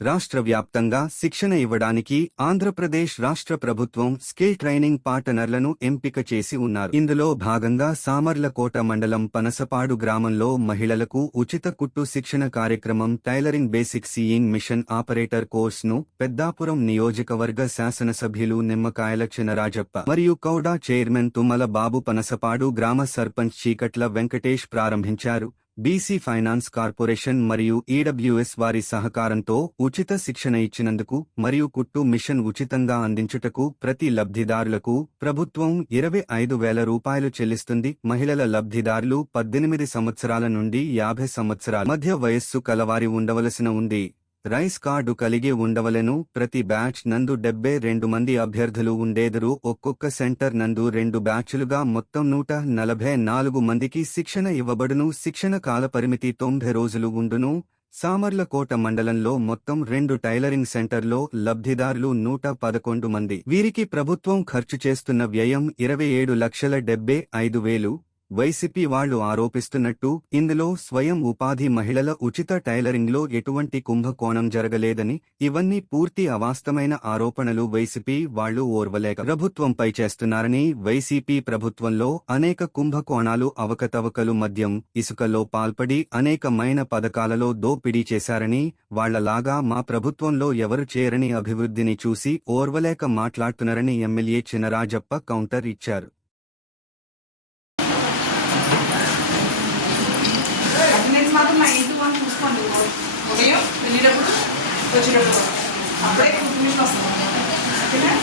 రాష్ట్ర వ్యాప్తంగా శిక్షణ ఇవ్వడానికి ఆంధ్రప్రదేశ్ రాష్ట్ర ప్రభుత్వం స్కిల్ ట్రైనింగ్ పార్టనర్లను ఎంపిక చేసి ఉన్నారు. ఇందులో భాగంగా సామర్లకోట మండలం పనసపాడు గ్రామంలో మహిళలకు ఉచిత కుట్టు శిక్షణ కార్యక్రమం tailoring basic sewing machine operator కోర్సును పెద్దాపురం నియోజకవర్గ శాసనసభ్యులు నిమ్మకాయల చినరాజప్ప మరియు కౌడా చైర్మన్ తుమ్మల బాబు పనసపాడు గ్రామ సర్పంచ్ చీకట్ల వెంకటేష్ ప్రారంభించారు. బీసీ ఫైనాన్స్ కార్పొరేషన్ మరియు ఈడబ్ల్యూఎస్ వారి సహకారంతో ఉచిత శిక్షణ ఇచ్చినందుకు మరియు కుట్టు మిషన్ ఉచితంగా అందించుటకు ప్రతి లబ్ధిదారులకు ప్రభుత్వం ఇరవై ఐదు వేల రూపాయలు చెల్లిస్తుంది. మహిళల లబ్ధిదారులు పద్దెనిమిది సంవత్సరాల నుండి యాభై సంవత్సరాల మధ్య వయస్సు కలవారి ఉండవలసిన ఉంది. రైస్ కార్డు కలిగి ఉండవలెను. ప్రతి బ్యాచ్ నందు డెబ్బై రెండు మంది అభ్యర్థులు ఉండేదురు. ఒక్కొక్క సెంటర్ నందు రెండు బ్యాచ్లుగా మొత్తం నూట నలభై నాలుగు మందికి శిక్షణ ఇవ్వబడును. శిక్షణ కాల పరిమితి తొంభై రోజులు ఉండును. సామర్లకోట మండలంలో మొత్తం రెండు టైలరింగ్ సెంటర్లో లబ్ధిదారులు నూట పదకొండు మంది. వీరికి ప్రభుత్వం ఖర్చు చేస్తున్న వ్యయం ఇరవై ఏడు లక్షల డెబ్బై ఐదు వేలు. వైసీపీ వాళ్ళు ఆరోపిస్తున్నట్టు ఇందులో స్వయం ఉపాధి మహిళల ఉచిత టైలరింగ్లో ఎటువంటి కుంభకోణం జరగలేదని ఇవన్నీ పూర్తి అవాస్తమైన ఆరోపణలు వైసీపీ వాళ్ళు ఓర్వలేక ప్రభుత్వంపై చేస్తున్నారని వైసీపీ ప్రభుత్వంలో అనేక కుంభకోణాలు అవకతవకలు మద్యం ఇసుకలో పాల్పడి అనేకమైన పథకాలలో దోపిడీ చేశారని వాళ్ళలాగా మా ప్రభుత్వంలో ఎవరు చేయరని అభివృద్ధిని చూసి ఓర్వలేక మాట్లాడుతున్నారని ఎమ్మెల్యే చినరాజప్ప కౌంటర్ ఇచ్చారు. వచ్చేటప్పుడు అప్పుడే కుటుంబం వస్తాం ఓకేనా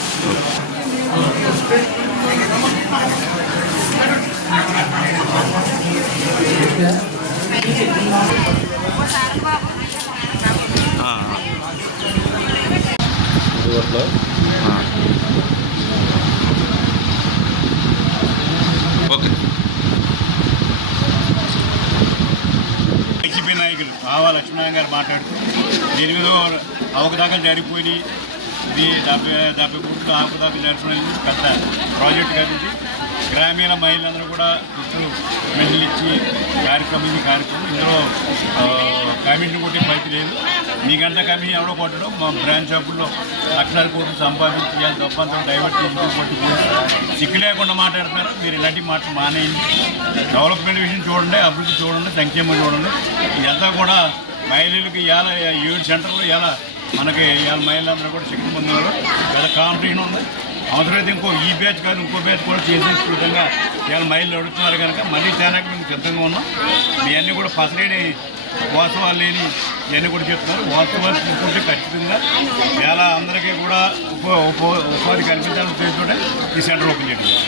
ఓకే బావా లక్ష్మీనారాయణ గారు మాట్లాడుతూ దీని మీద అవకదాకలు జరిగిపోయి ఇది డెబ్బై డెబ్బై కోట్లు అవకదాకలు జరిగిపోయింది పెద్ద ప్రాజెక్ట్ కాబట్టి గ్రామీణ మహిళలందరూ కూడా చుట్టూ మెడలు ఇచ్చి కార్యక్రమం ఇది కార్యక్రమం ఇందులో కమిషన్ కొట్టే పైపు లేదు. మీకంతా కమిషన్ ఎవడో కొట్టడం మా బ్రాంచ్ షాపుల్లో లక్షల కోట్లు సంపాదించి ఇవాళ తప్పంతా డైవర్ట్ చేసి కొట్టి సిక్కు లేకుండా మాట్లాడుతున్నారు. మీరు ఇలాంటి మాటలు మానేయండి. డెవలప్మెంట్ విషయం చూడండి అభివృద్ధి చూడండి సంక్షేమం చూడండి. ఇదంతా కూడా మహిళలకు ఇలా ఏడు సెంటర్లు ఇలా మనకి ఇవాళ మహిళలందరూ కూడా శక్తి పొందినారు పెద్ద కాంపిటీషన్ ఉంది. అవసరమైతే ఇంకో ఈ బ్యాచ్ కాదు ఇంకో బ్యాచ్ కూడా చేసే విధంగా ఇవాళ మహిళలు అడుగుతున్నారు కనుక మళ్ళీ చేయడానికి మేము సిద్ధంగా ఉన్నాం. ఇవన్నీ కూడా ఫస్ట్ ఎయిడ్ వాస్తవాలు లేని ఇవన్నీ కూడా చెప్తున్నారు. వాస్తవాలు చూసుకుంటే ఖచ్చితంగా ఎలా అందరికీ కూడా ఉప ఉప ఉపాధి కల్పించాలని చేస్తుంటే ఈ సెంటర్ ఓపెన్ చేయడం